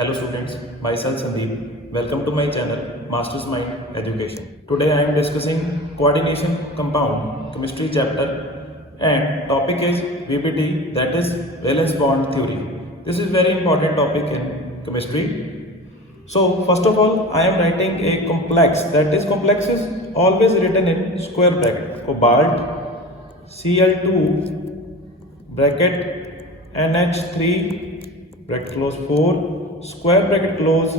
Hello students, myself Sandeep. Welcome to my channel Masters Mind Education. Today I am discussing coordination compound chemistry chapter and topic is VBT, that is valence bond theory. This is very important topic in chemistry. So first of all I am writing a complex, that is complex is always written in square bracket. Cobalt Cl2 bracket NH3 bracket close 4 square bracket close,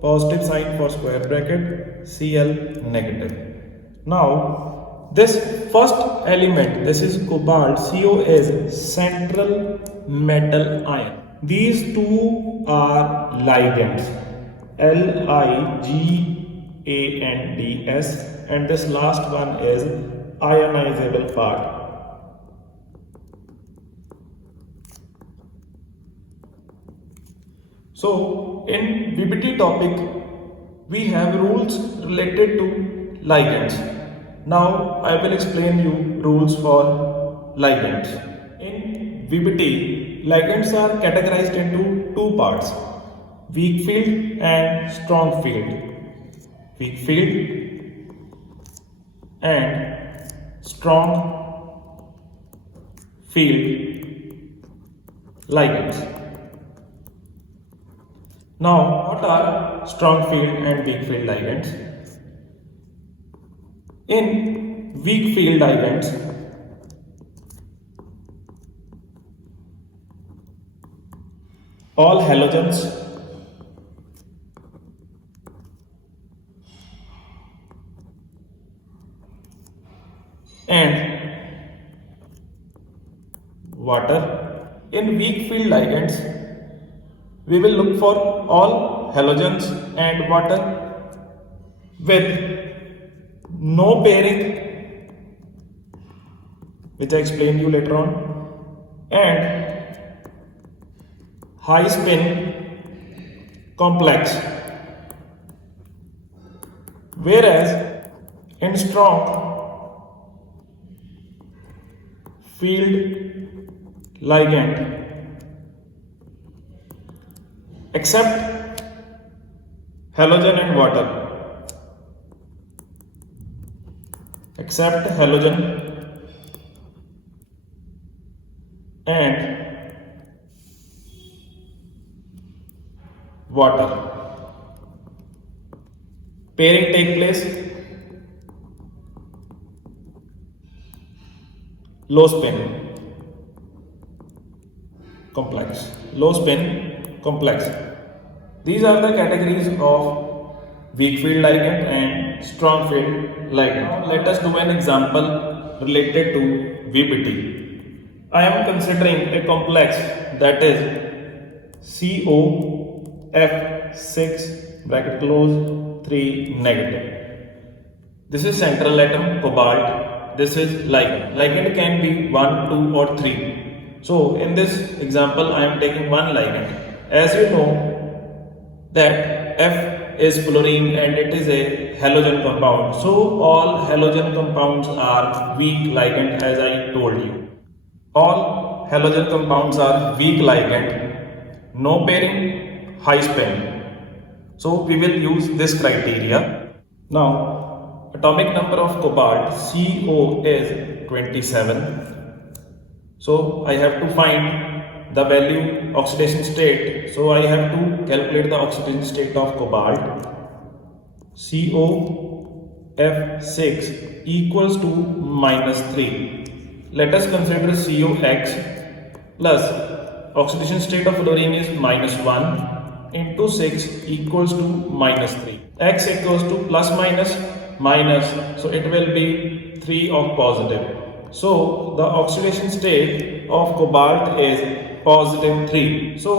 positive sign for square bracket, Cl negative. Now this first element, this is cobalt, Co is central metal ion. These two are ligands, Ligands, and this last one is ionizable part. So in VBT topic we have rules related to ligands. Now I will explain you rules for ligands. In VBT, ligands are categorized into two parts, weak field and strong field. Weak field and strong field ligands. Now, what are strong field and weak field ligands? In weak field ligands, all halogens and water. In weak field ligands, we will look for all halogens and water with no pairing, which I explain you later on, and high spin complex. Whereas in strong field ligand, except halogen and water, except halogen and water, pairing take place, low spin complex, low spin complex. These are the categories of weak field ligand and strong field ligand. Now let us do an example related to VBT. I am considering a complex that is COF6 bracket close 3 negative. This is central atom cobalt. This is ligand. Ligand can be 1, 2 or 3. So in this example I am taking one ligand. As you know that F is fluorine and it is a halogen compound. So all halogen compounds are weak ligand, as I told you. All halogen compounds are weak ligand, no pairing, high spin. So we will use this criteria. Now atomic number of cobalt CO is 27. So I have to find the value oxidation state. So I have to calculate the oxidation state of cobalt. COF6 equals to -3. Let us consider COX plus oxidation state of fluorine is -1 into 6 equals to -3. X equals to plus minus minus, so it will be 3 of positive. So the oxidation state of cobalt is positive 3. So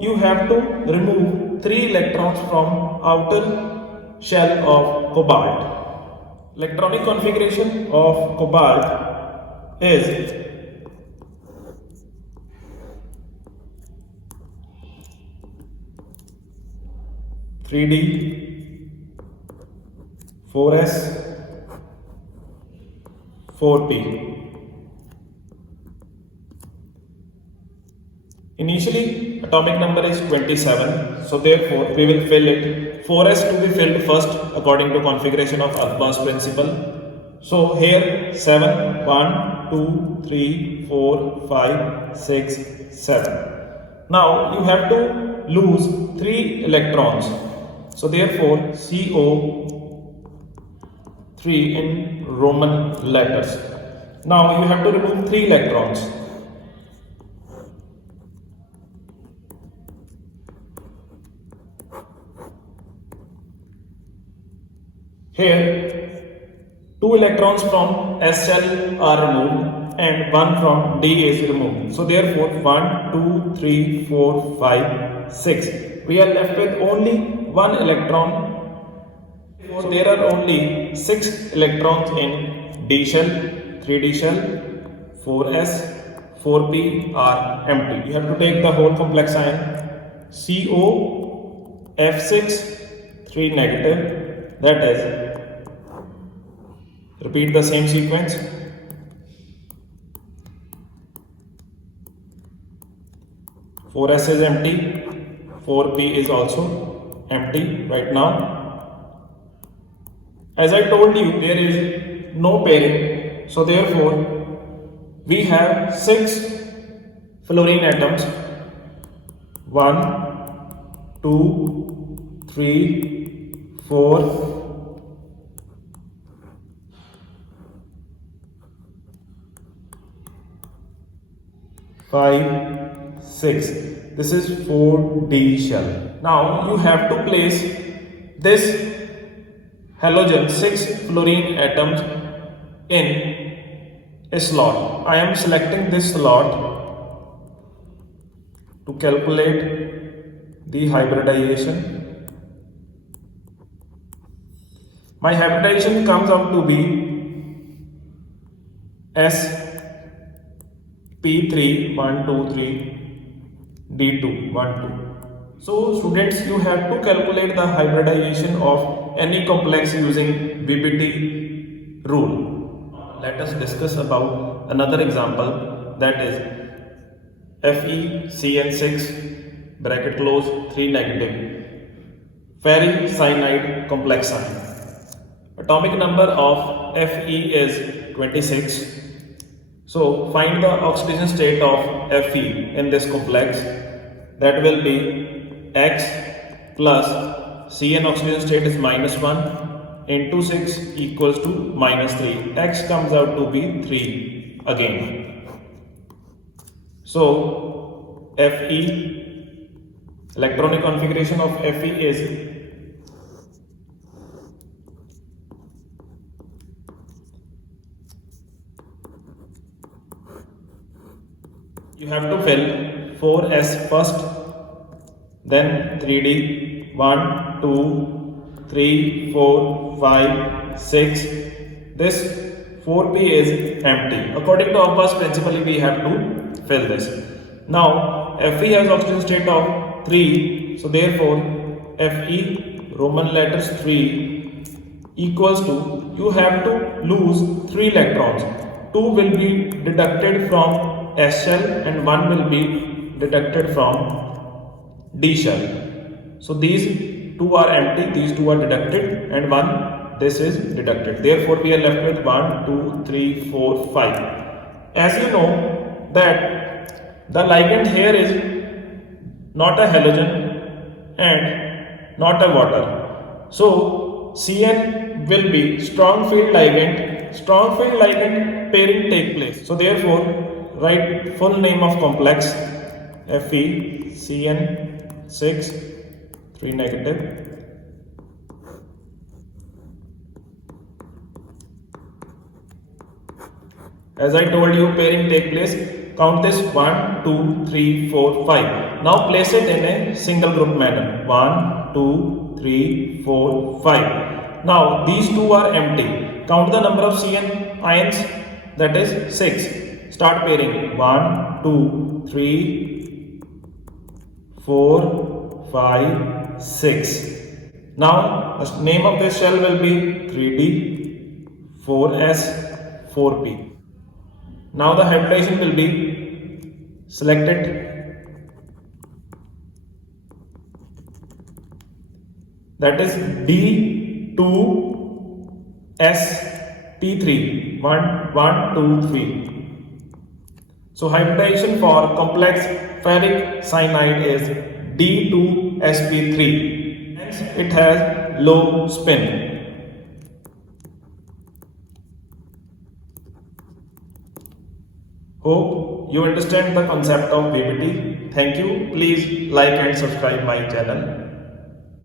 you have to remove 3 electrons from outer shell of cobalt. Electronic configuration of cobalt is (3d), 4s, 4p. Initially, atomic number is 27, so therefore we will fill it. 4s to be filled first according to configuration of Alpha's principle. So here 7, 1, 2, 3, 4, 5, 6, 7. Now you have to lose 3 electrons. So therefore CO3 in Roman letters. Now you have to remove 3 electrons. Here 2 electrons from S shell are removed and 1 from D is removed. So therefore 1, 2, 3, 4, 5, 6. We are left with only 1 electron. So there are only 6 electrons in D shell, 3D shell, 4s, 4p are empty. You have to take the whole complex ion CO F6 3 negative, that is, repeat the same sequence. Four S is empty, 4p is also empty right now. As I told you, there is no pairing, so therefore we have 6 fluorine atoms. 1, 2, 3, 4, 5, 6. This is 4D shell. Now you have to place this halogen 6 fluorine atoms in a slot. I am selecting this slot to calculate the hybridization. My hybridization comes out to be P3 1 2 3 D2 1 2. So students, you have to calculate the hybridization of any complex using BBT rule. Let us discuss about another example, that is FeCN6 bracket close 3 negative ferricyanide complex ion. Atomic number of Fe is 26. So find the oxidation state of Fe in this complex. That will be X plus Cn oxidation state is -1 into 6 equals to -3. X comes out to be 3 again. So Fe, electronic configuration of Fe is you have to fill 4s first, then 3d 1 2 3 4 5 6. This 4p is empty. According to Ampere's principle, we have to fill this. Now Fe has oxidation state of 3, so therefore Fe Roman letters 3 equals to, you have to lose 3 electrons. 2 will be deducted from S shell and 1 will be deducted from D shell. So these 2 are empty, these 2 are deducted, and 1 this is deducted. Therefore we are left with 1 2 3 4 5. As you know that the ligand here is not a halogen and not a water. So Cn will be strong field ligand pairing take place. So therefore write full name of complex FeCN6 3 negative. As I told you, pairing take place. Count this 1 2 3 4 5. Now place it in a single group manner. 1 2 3 4 5. Now these 2 are empty. Count the number of Cn ions, that is 6. Start pairing 1 2 3 4 5 6. Now the name of this shell will be 3D 4s 4p. Now the hybridization will be selected that is D2sp3. 1, 1, 2, 3. So hybridization for complex ferric cyanide is D2sp3. Hence it has low spin. Hope you understand the concept of BBT. Thank you. Please like and subscribe my channel.